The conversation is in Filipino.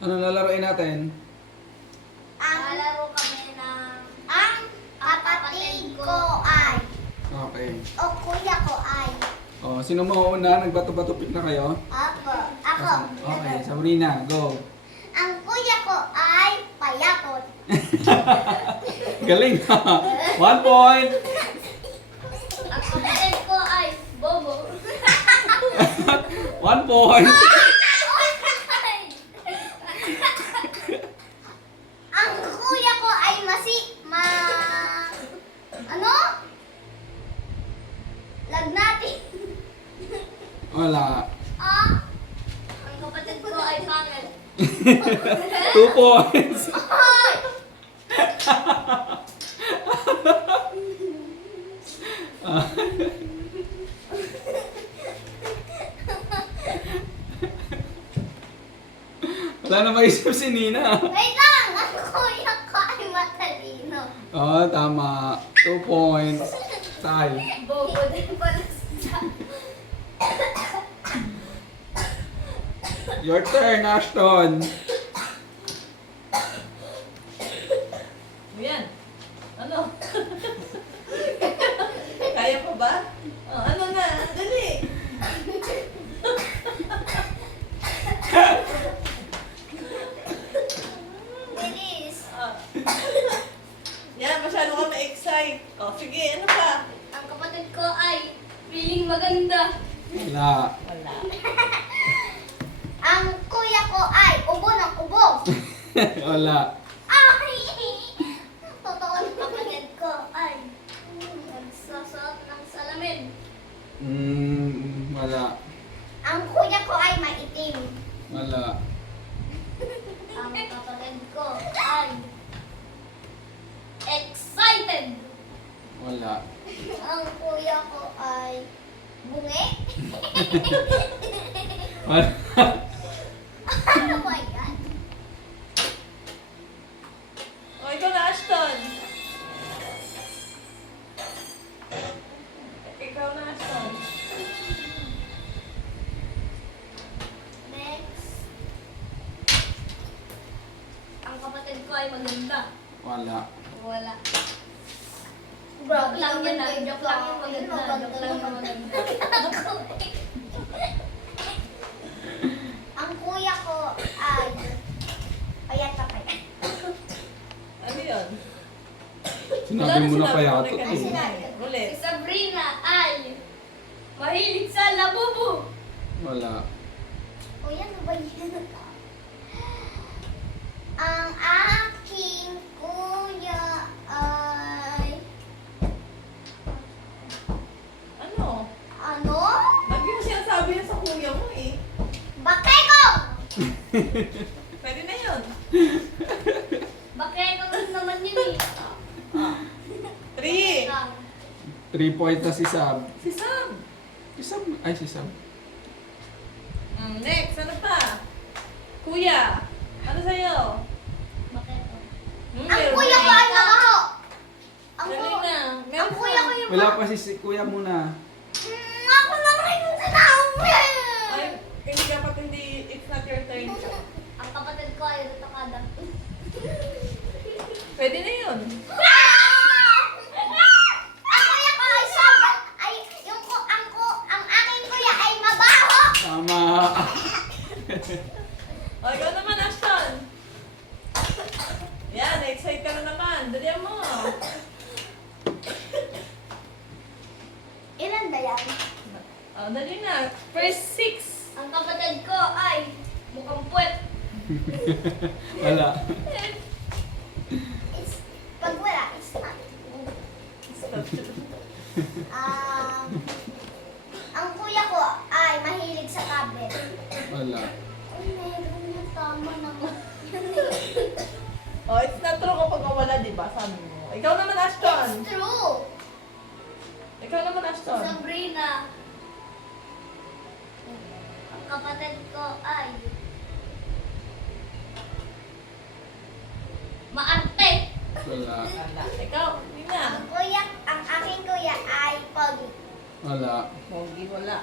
Ano lalaroin natin? Lalaro kami ng ang kapatid ko ay Okay. o kuya ko ay. Oh, sino mauuna? Nagbato-bato-pick na kayo? Ako. Ako. Okay, Sabrina, go. Ang kuya ko ay payakot. Galing ha. 1 point. Ang kapatid ko ay bobo. 1 point. Ang kuya ko ay ano? Lagnati. Wala. Ang kapatid ko ay pangit. 2 points. Ay! Wala na maisip si Nina. Wait lang! Ang kuya ko ay matalino. Oh, tama. 2 points. Tie. Bobo din pala siya. Your turn, Ashton. Yan. Ano? Kaya pa ba? Oh, ano na? Dali. Bilis. Ah. Yan, masyado ka ma-excite. Oh, sige, ano pa? Ang kapatid ko ay feeling maganda. Wala. Wala. Ang kuya ko ay ubo ng ubo. Wala. Ay! Totoo ang kapatid ko ay nagsasuot ng salamin. Wala. Ang kuya ko ay maitim. Wala. Ang kapatid ko ay excited. Wala. Ang kuya ko ay bungi. Wala. Ano ba yan? Oh, ikaw na, Ashton. Ikaw na, Ashton. Next. Ang kapatid ko ay maganda. Wala. Wala. Joke lang yun ah. Joke lang yung maganda. Joke lang yung maganda. Ang kuya ko ay payat na payat. Ano yun? Sinabi mo na kaya ito. Ay, sinabi. Ulit. Si Sabrina ay mahilig sa labubu. Wala. Kuya, ano ba yan? Ang aking kuya ay Ano? ano? Lagi mo sinasabi yan sa kuya mo eh. Bakeko! Pwede na yun. Bakeko rin naman yun eh. 3. 3 points na si Sab. Si Sam. Si Sab? Ay, si Sab. Next, ano pa? Kuya. Ano sa'yo? Bakeko. Hmm, Ang meron kuya na ko eh. ay nakaho. Ang Dali kuya. na. Ang Meron kuya na. ko yung Wala pa si kuya muna. Ako naman yung sinabi! Ay, hindi dapat hindi, it's not your turn. Ang kapatid ko ay rutakada. Pwede na yun. Ang kuya ko ay sobrang ay ang aking kuya ay mabaho. Tama. O, ikaw naman, Ashton. Yan, excited ka na naman. Dalihan mo. Ilan ba yan? O, dali na. First 6. Ang kapatid ko ay mukhang puwet. Wala. Pag wala, it's not. Ang kuya ko ay mahilig sa tablet. Wala. Ay, meron na tama naman. O, it's not true kapag wala, di ba? Sabi mo. Ikaw naman, Ashton. It's true. Ikaw naman, Ashton. Sabrina. Ang kapatid ko ay maarte. Wala. Wala. Ikaw, hindi na. Ang aking kuya ay pogi. Wala. Pogi, wala.